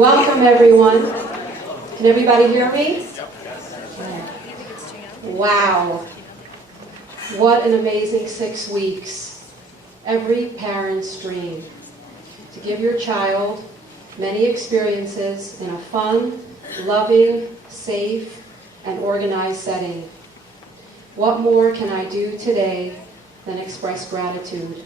Welcome, everyone. Can everybody hear me? Wow. What an amazing 6 weeks. Every parent's dream. To give your child many experiences in a fun, loving, safe, and organized setting. What more can I do today than express gratitude?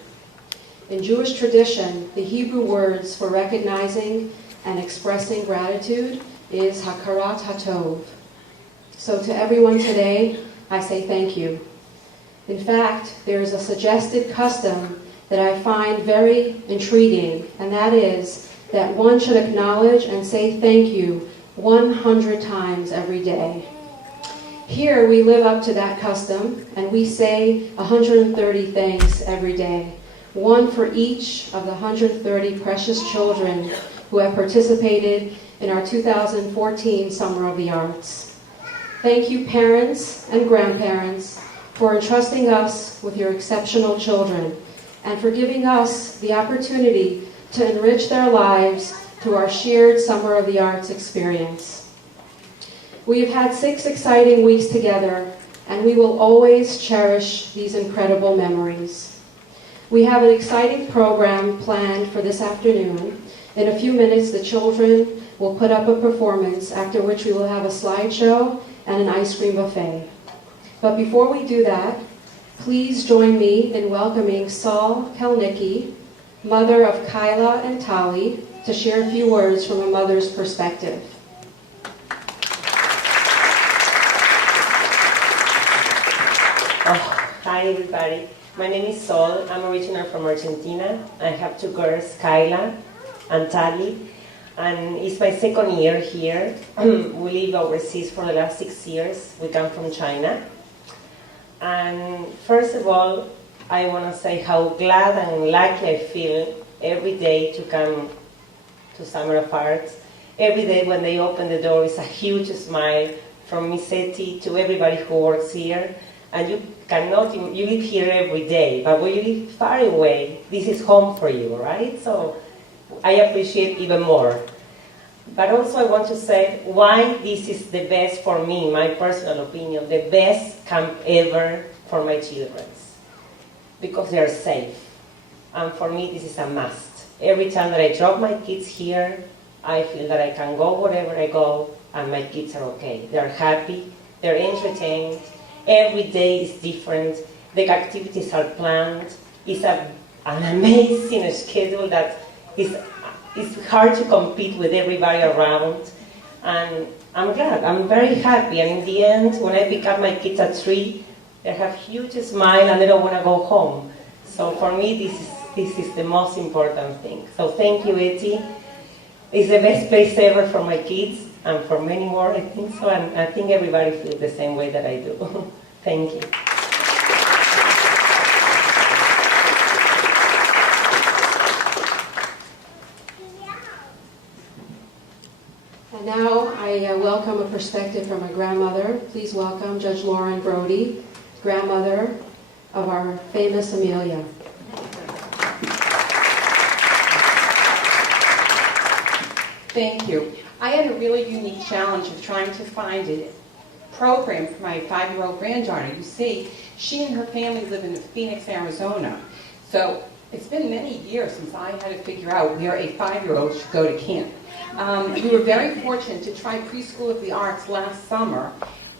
In Jewish tradition, the Hebrew words for recognizing and expressing gratitude is hakarat hatov. So to everyone today, I say thank you. In fact, there is a suggested custom that I find very intriguing, and that is that one should acknowledge and say thank you 100 times every day. Here we live up to that custom, and we say 130 thanks every day, one for each of the 130 precious children who have participated in our 2014 Summer of the Arts. Thank you, parents and grandparents, for entrusting us with your exceptional children and for giving us the opportunity to enrich their lives through our shared Summer of the Arts experience. We have had 6 exciting weeks together, and we will always cherish these incredible memories. We have an exciting program planned for this afternoon. In a few minutes, the children will put up a performance, after which we will have a slideshow and an ice cream buffet. But before we do that, please join me in welcoming Saul Kelnicki, mother of Kyla and Tali, to share a few words from a mother's perspective. Hi everybody, my name is Sol. I'm originally from Argentina. I have 2 girls, Kyla and Tali, and it's my 2nd year here. We live overseas for the last 6 years. We come from China. And first of all, I want to say how glad and lucky I feel every day to come to Summer of Arts. Every day when they open the door is a huge smile from Miss Etty to everybody who works here. And you live here every day, but when you live far away, this is home for you, right? So I appreciate even more. But also I want to say why this is the best for me, my personal opinion, the best camp ever for my children. Because they are safe. And for me, this is a must. Every time that I drop my kids here, I feel that I can go wherever I go, and my kids are okay. They're happy, they're entertained. Every day is different. The activities are planned. It's an amazing schedule that it's hard to compete with everybody around. And I'm glad. I'm very happy. And in the end, when I pick up my kids at 3, they have a huge smile and they don't want to go home. So for me, this is the most important thing. So thank you, Etty. It's the best place ever for my kids. And for many more, I think so, and I think everybody feels the same way that I do. Thank you. And now I welcome a perspective from a grandmother. Please welcome Judge Lauren Brody, grandmother of our famous Amelia. Thank you. I had a really unique challenge of trying to find a program for my 5-year-old granddaughter. You see, she and her family live in Phoenix, Arizona. So it's been many years since I had to figure out where a 5-year-old should go to camp. We were very fortunate to try Preschool of the Arts last summer,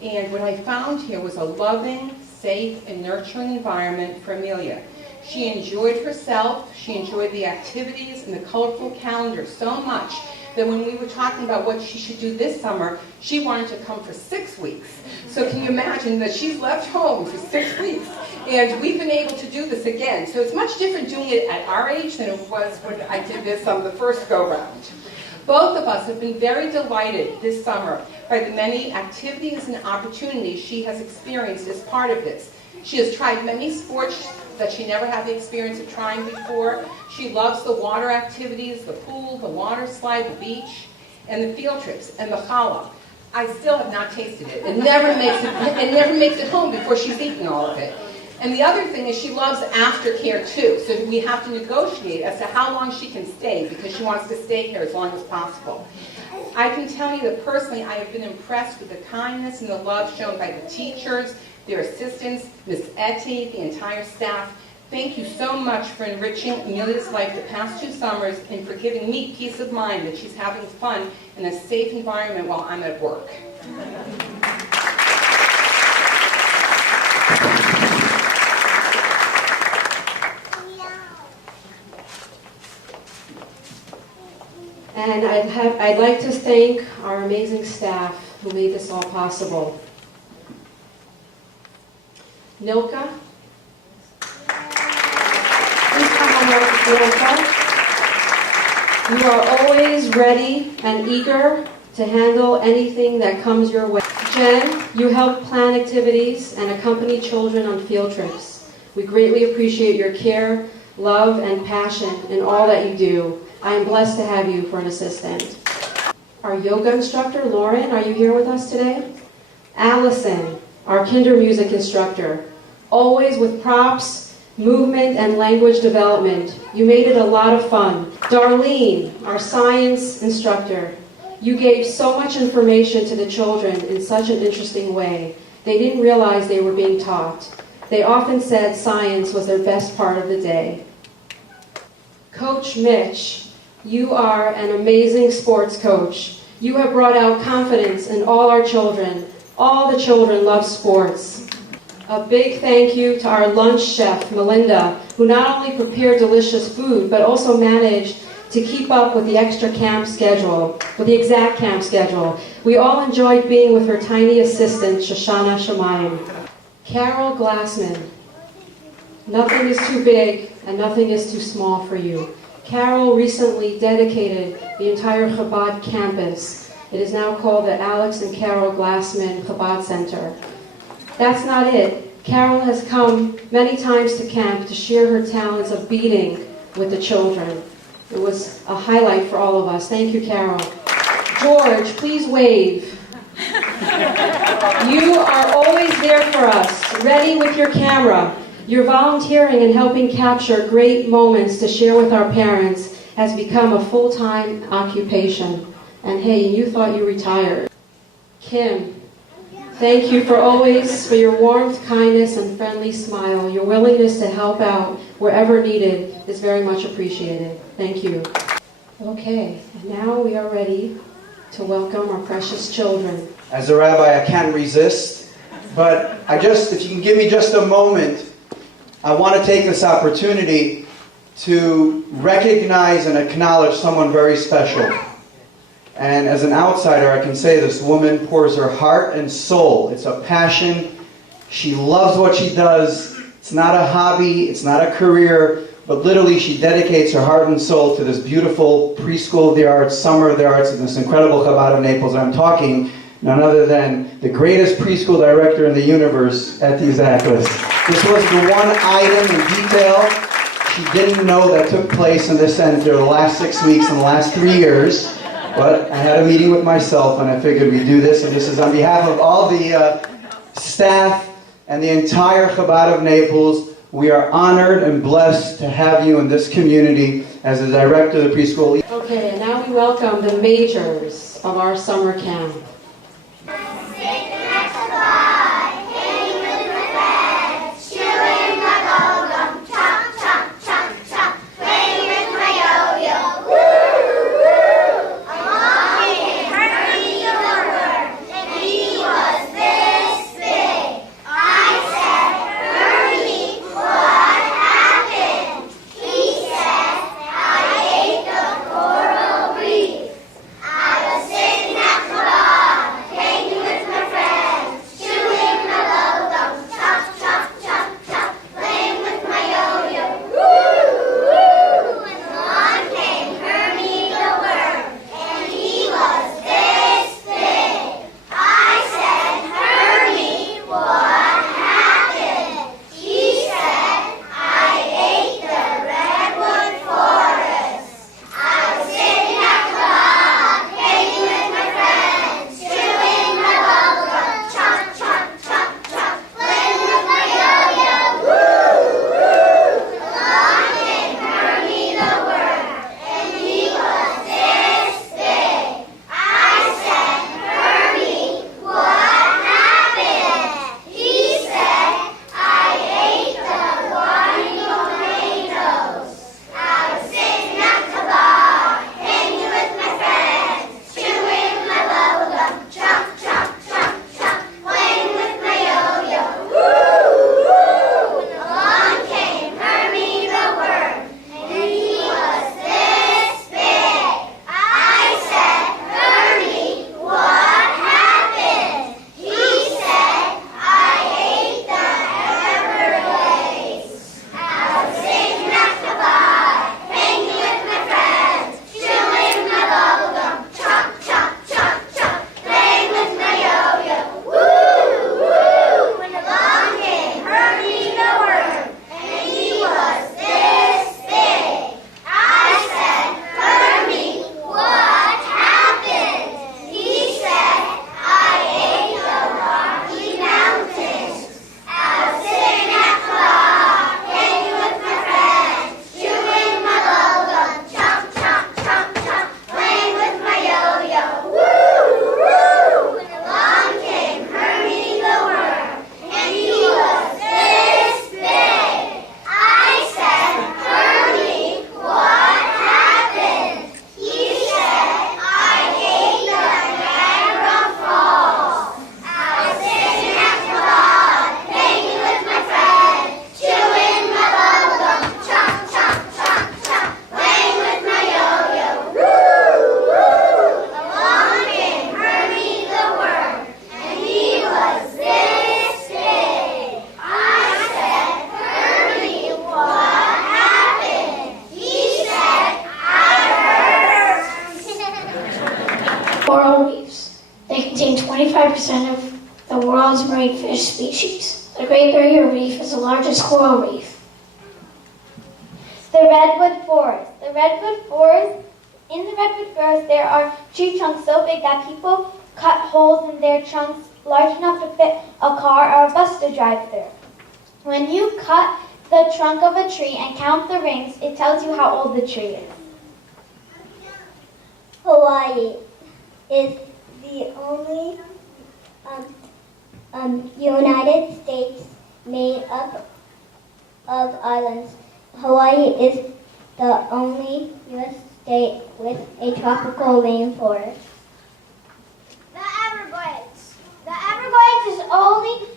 and what I found here was a loving, safe, and nurturing environment for Amelia. She enjoyed herself, she enjoyed the activities and the colorful calendar so much that when we were talking about what she should do this summer, she wanted to come for 6 weeks. So can you imagine that she's left home for 6 weeks, and we've been able to do this again. So it's much different doing it at our age than it was when I did this on the first go-round. Both of us have been very delighted this summer by the many activities and opportunities she has experienced as part of this. She has tried many sports that she never had the experience of trying before. She loves the water activities, the pool, the water slide, the beach, and the field trips, and the challah. I still have not tasted it. It never makes it home before she's eaten all of it. And the other thing is she loves aftercare too, so we have to negotiate as to how long she can stay because she wants to stay here as long as possible. I can tell you that personally I have been impressed with the kindness and the love shown by the teachers, their assistants, Miss Etty, the entire staff. Thank you so much for enriching Amelia's life the past 2 summers and for giving me peace of mind that she's having fun in a safe environment while I'm at work. And I'd like to thank our amazing staff who made this all possible. Nilka. Please come on up, Nilka. You are always ready and eager to handle anything that comes your way. Jen, you help plan activities and accompany children on field trips. We greatly appreciate your care, love, and passion in all that you do. I am blessed to have you for an assistant. Our yoga instructor, Lauren, are you here with us today? Allison, our kinder music instructor, always with props, movement, and language development. You made it a lot of fun. Darlene, our science instructor, you gave so much information to the children in such an interesting way. They didn't realize they were being taught. They often said science was their best part of the day. Coach Mitch, you are an amazing sports coach. You have brought out confidence in all our children. All the children love sports. A big thank you to our lunch chef, Melinda, who not only prepared delicious food, but also managed to keep up with the extra camp schedule, with the exact camp schedule. We all enjoyed being with her tiny assistant, Shoshana Shemayim. Carol Glassman, nothing is too big and nothing is too small for you. Carol recently dedicated the entire Chabad campus. It is now called the Alex and Carol Glassman Chabad Center. That's not it. Carol has come many times to camp to share her talents of beading with the children. It was a highlight for all of us. Thank you, Carol. George, please wave. You are always there for us, ready with your camera. Your volunteering and helping capture great moments to share with our parents has become a full-time occupation. And hey, you thought you retired. Kim, thank you for your warmth, kindness, and friendly smile. Your willingness to help out wherever needed is very much appreciated. Thank you. Okay, now we are ready to welcome our precious children. As a rabbi, I can't resist, but if you can give me just a moment, I want to take this opportunity to recognize and acknowledge someone very special. And as an outsider, I can say this woman pours her heart and soul. It's a passion. She loves what she does. It's not a hobby. It's not a career. But literally, she dedicates her heart and soul to this beautiful preschool of the arts, summer of the arts, and this incredible Chabad of Naples. I'm talking none other than the greatest preschool director in the universe, Etty Zaklis. This was the one item in detail she didn't know that took place in the center the last 6 weeks and the last 3 years. But I had a meeting with myself and I figured we'd do this. And this is on behalf of all the staff and the entire Chabad of Naples. We are honored and blessed to have you in this community as the director of the preschool. Okay, and now we welcome the majors of our summer camp. I was sitting at Chabad. coral reefs. They contain 25% of the world's marine fish species. The Great Barrier Reef is the largest coral reef. The Redwood Forest. In the Redwood Forest, there are tree trunks so big that people cut holes in their trunks large enough to fit a car or a bus to drive through. When you cut the trunk of a tree and count the rings, it tells you how old the tree is. Hawaii is the only United States made up of islands. Hawaii is the only U.S. state with a tropical rainforest. The Everglades. The Everglades is the only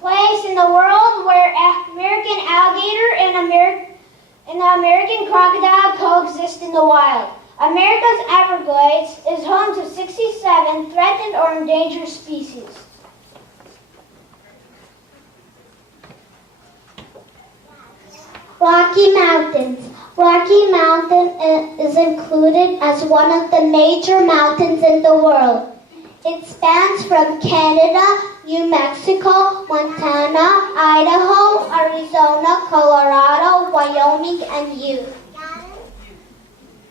place in the world where American alligator and the American crocodile coexist in the wild. America's Everglades is home to 67 threatened or endangered species. Rocky Mountains. Rocky Mountain is included as one of the major mountains in the world. It spans from Canada, New Mexico, Montana, Idaho, Arizona, Colorado, Wyoming, and Utah.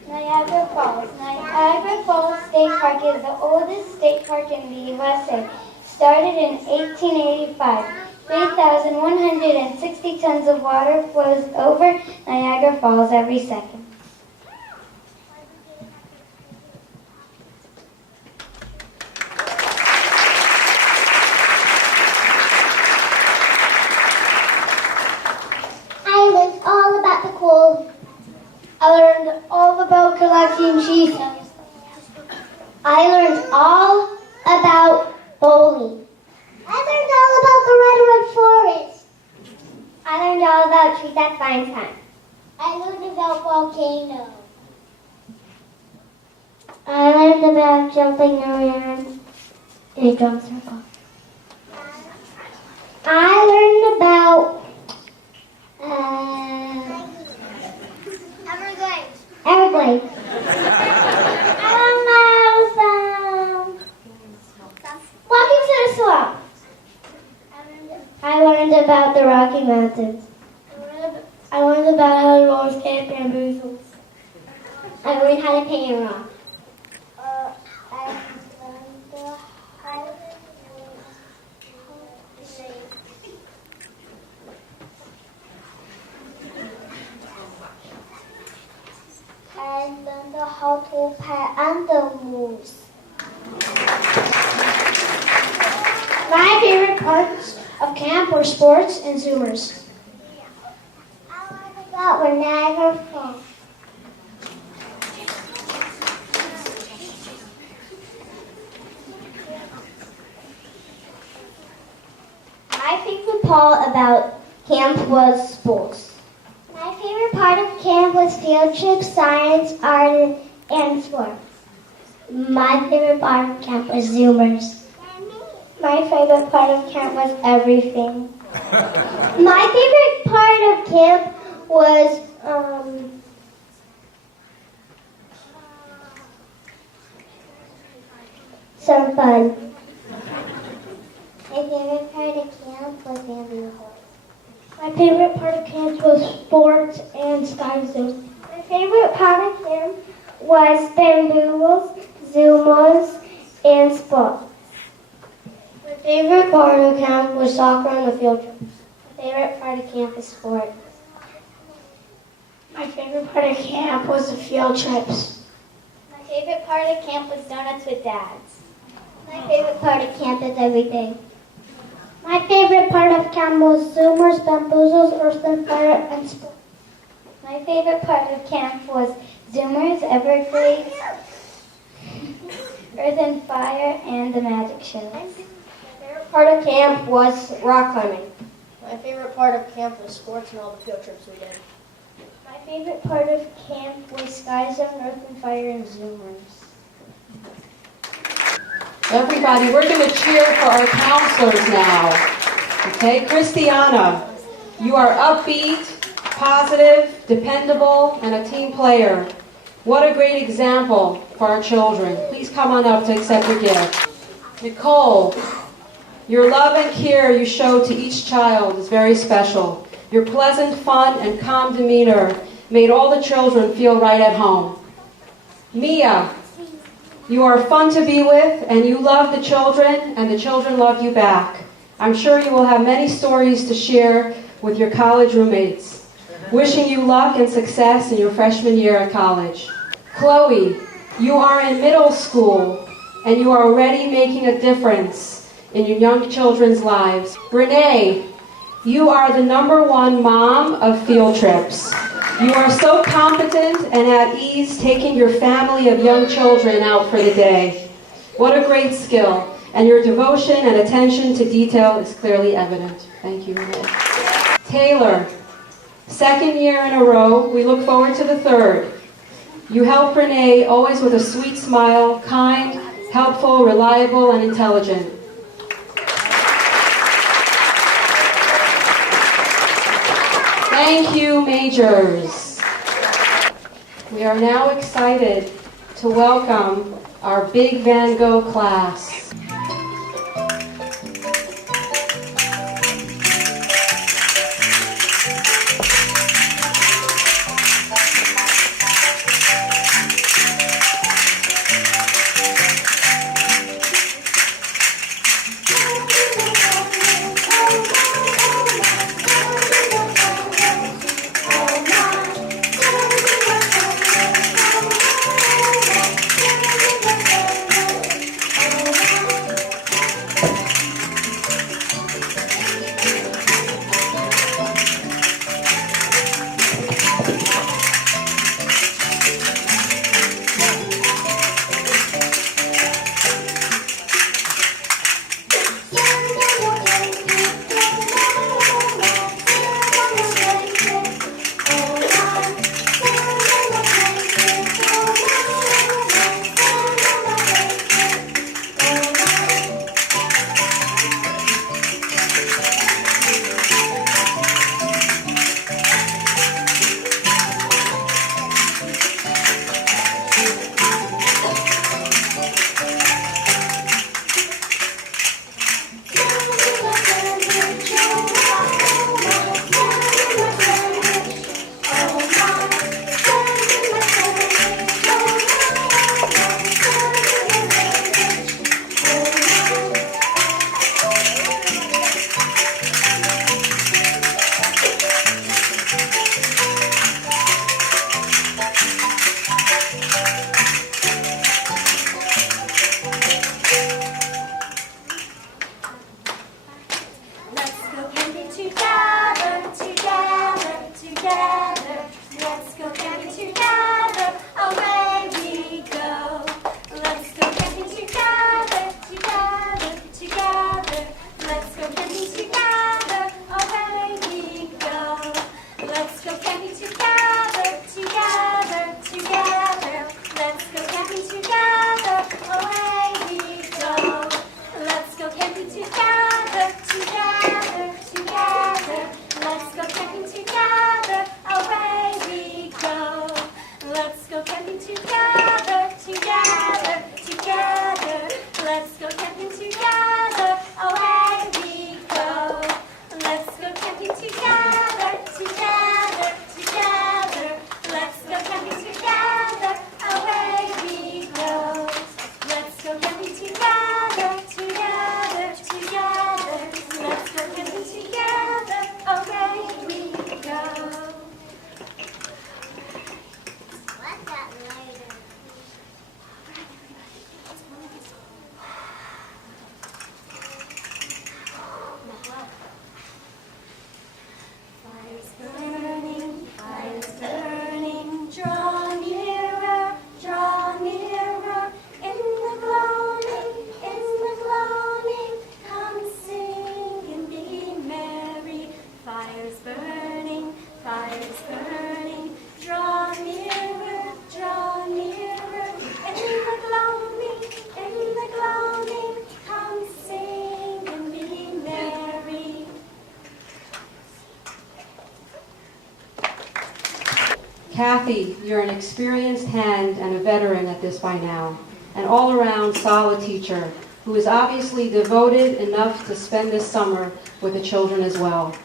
Niagara Falls. Niagara Falls State Park is the oldest state park in the USA. Started in 1885. 3,160 tons of water flows over Niagara Falls every second. I learned all about the cold. I learned all about collecting cheese. I learned all about bowling. I learned all about the redwood forest. I learned all about trees at fine time. I learned about volcanoes. I learned about jumping around in a drum circle. I learned about Everglades. I don't know, walking to the swamp. I learned about the Rocky Mountains. I learned about how to roll skate bamboozles. I learned how to paint a rock. I learned how to pet animals. My favorite parts of camp were sports and Zoomers. I learned about Niagara Falls. My favorite part about camp was sports. My favorite part of camp was field trips, science, art, and sports. My favorite part of camp was Zoomers. My favorite part of camp was everything. My favorite part of camp was some fun. My favorite part of camp was bamboo horse. My favorite part of camp was sports and sky zoom. My favorite part of camp was bamboos, zoomers, and sports. My favorite part of camp was soccer and the field trips. My favorite part of camp is sports. My favorite part of camp was the field trips. My favorite part of camp was donuts with dads. My favorite part of camp is everything. My favorite part of camp was Zoomers, bamboozles, earth and fire, and sports. My favorite part of camp was Zoomers, Everglades, Earth and Fire, and the magic shows. My favorite part of camp was rock climbing. My favorite part of camp was sports and all the field trips we did. My favorite part of camp was Sky Zone, Earth and Fire, and Zoomers. Everybody, we're going to cheer for our counselors now. Okay, Christiana, you are upbeat, positive, dependable, and a team player. What a great example for our children. Please please come on up to accept your gift. Nicole, your love and care you show to each child is very special. Your pleasant, fun, and calm demeanor made all the children feel right at home. Mia, you are fun to be with, and you love the children, and the children love you back. I'm sure you will have many stories to share with your college roommates. Wishing you luck and success in your freshman year at college. Chloe, you are in middle school, and you are already making a difference in your young children's lives. Renee, you are the #1 mom of field trips. You are so competent and at ease taking your family of young children out for the day. What a great skill, and your devotion and attention to detail is clearly evident. Thank you, Renee. Taylor, second year in a row, we look forward to the third. You help Renee always with a sweet smile, kind, helpful, reliable, and intelligent. Thank you, majors. We are now excited to welcome our Big Van Gogh class. Kathy, you're an experienced hand and a veteran at this by now. and all-around solid teacher who is obviously devoted enough to spend this summer with the children as well.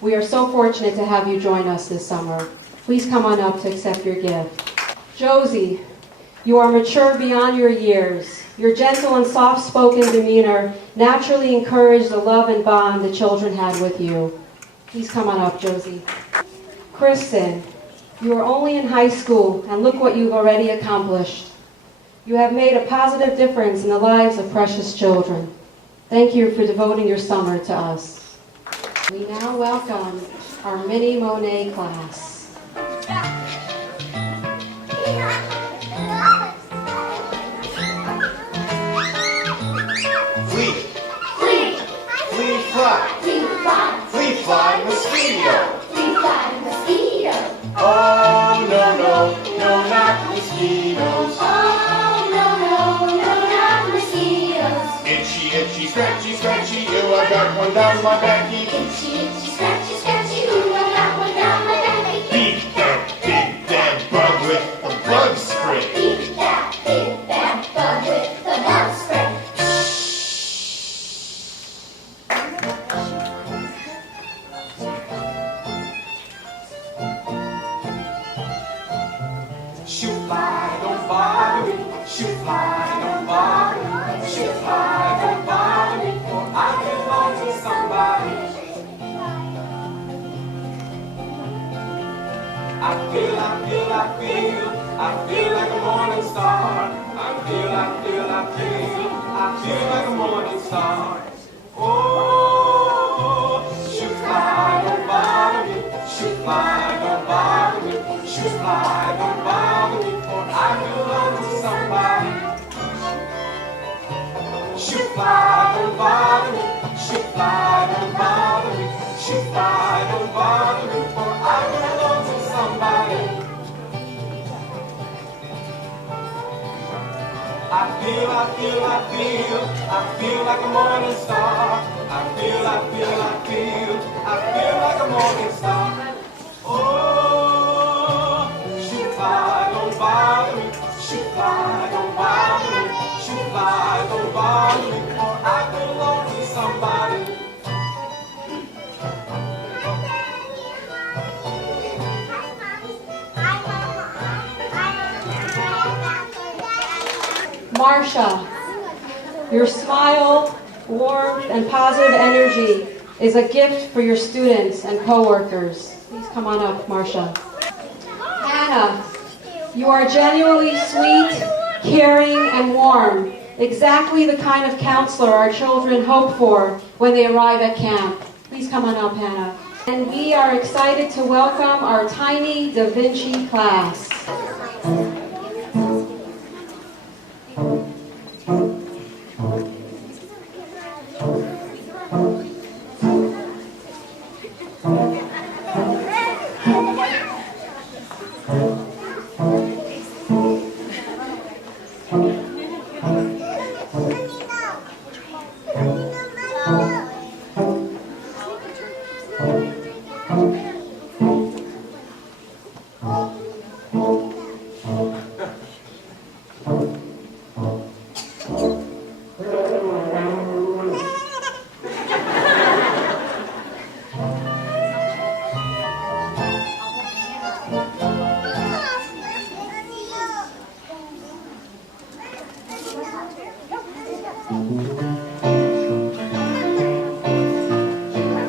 We are so fortunate to have you join us this summer. Please come on up to accept your gift. Josie, you are mature beyond your years. Your gentle and soft-spoken demeanor naturally encouraged the love and bond the children had with you. Please come on up, Josie. Kristen, you are only in high school, and look what you've already accomplished. You have made a positive difference in the lives of precious children. Thank you for devoting your summer to us. We now welcome our Mini Monet class. Flee, flee, flee, fly, flee, fly, mosquito. Oh, no, no, no, not mosquitoes. Itchy, itchy, scratchy, scratchy, ew, I got one down my backy. Beat that big bad bug with the bug spray. Shoot fly, don't bother me. Shoot fly, don't bother me. Shoot fly, don't bother me. For I belong to somebody. I feel like a morning star. I feel like a morning star. Oh, shoot fly, don't bother me. Shoot fly, don't bother me. Shoot fly, don't bother me. For I belong to somebody. Shoot fly, don't bother me. Shoot fly, don't bother me. Shoot fly, don't bother me. For I belong to somebody. I feel like a morning star. I feel like a morning star. Oh, shoot fly, don't bother me. Shoot fly, don't bother me. Shoot fly, don't bother me. For I belong to somebody. Marsha, your smile, warmth, and positive energy is a gift for your students and coworkers. Please come on up, Marsha. Hannah, you are genuinely sweet, caring, and warm. Exactly the kind of counselor our children hope for when they arrive at camp. Please come on up, Hannah. And we are excited to welcome our tiny Da Vinci class.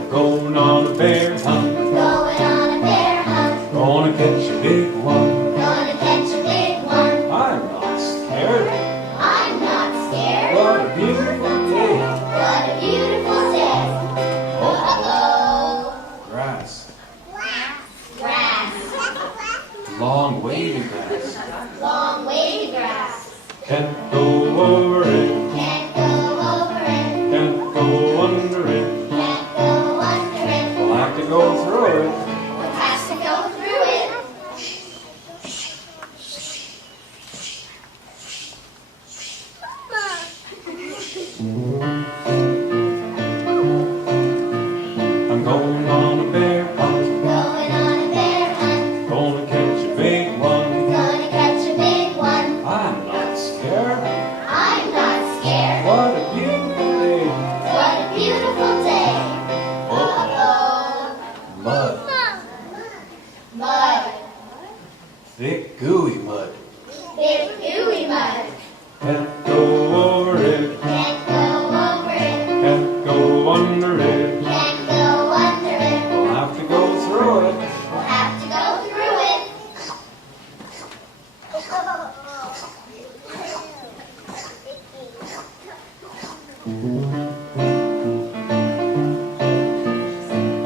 Going on a bear hunt. Gonna catch a big one. I'm not scared. What a beautiful day. Uh-oh. Grass. Long wavy grass. Can't go over it. Can't go under it. We'll have to go through it. I'm going on a bear hunt. Gonna catch a big one. I'm not scared. I'm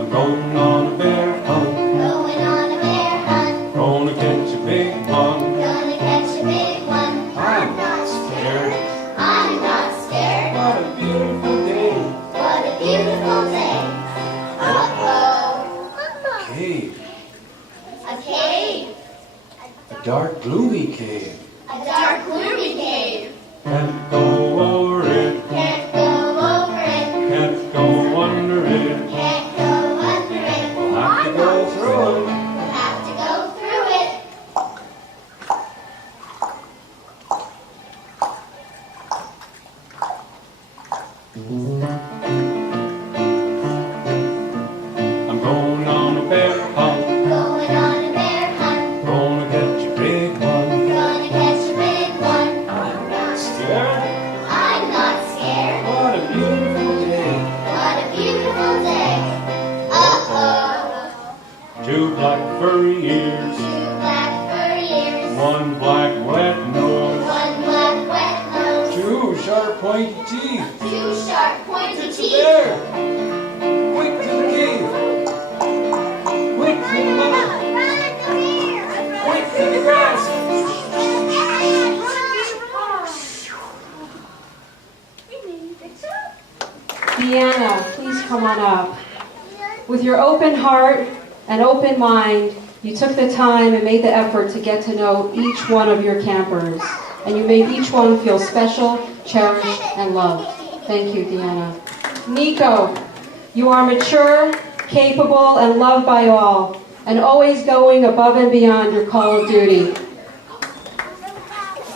going on a bear hunt. Going on a bear hunt. Gonna catch a big one. Gonna catch a big one. I'm not scared. I'm not scared. What a beautiful day. What a beautiful day. Uh-oh. Cave. A cave. A dark, gloomy cave. A dark, gloomy cave. Can't go over it. Can't go over it. Can't go under it. Can't go under it. We'll have to go through it. We'll have to go through it. I'm going on a bear hunt. Going on a bear hunt. Gonna catch a big one. Gonna catch a big one. I'm not scared. I'm not scared. What a beautiful day. What a beautiful day. Uh-oh. Two black furry ears. Two black furry ears. One black wet nose. One black wet nose. Two sharp pointy teeth. Two sharp pointy It's a teeth. bear. Quick to the cave. Quick to the mouth. Quick to the grass. Deanna, please come on up. With your open heart and open mind, you took the time and made the effort to get to know each one of your campers, and you made each one feel special, cherished, and loved. Thank you, Deanna. Nico, you are mature, capable, and loved by all, and always going above and beyond your call of duty.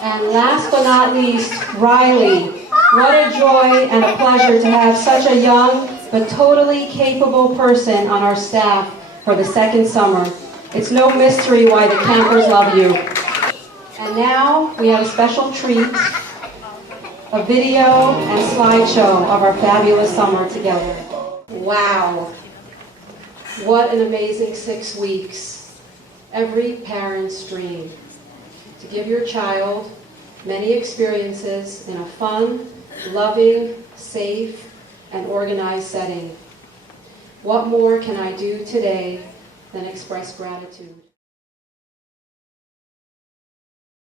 And last but not least, Riley. What a joy and a pleasure to have such a young but totally capable person on our staff for the second summer. It's no mystery why the campers love you. And now we have a special treat, a video and slideshow of our fabulous summer together. Wow. What an amazing 6 weeks. Every parent's dream. To give your child many experiences in a fun, loving, safe, and organized setting. What more can I do today than express gratitude?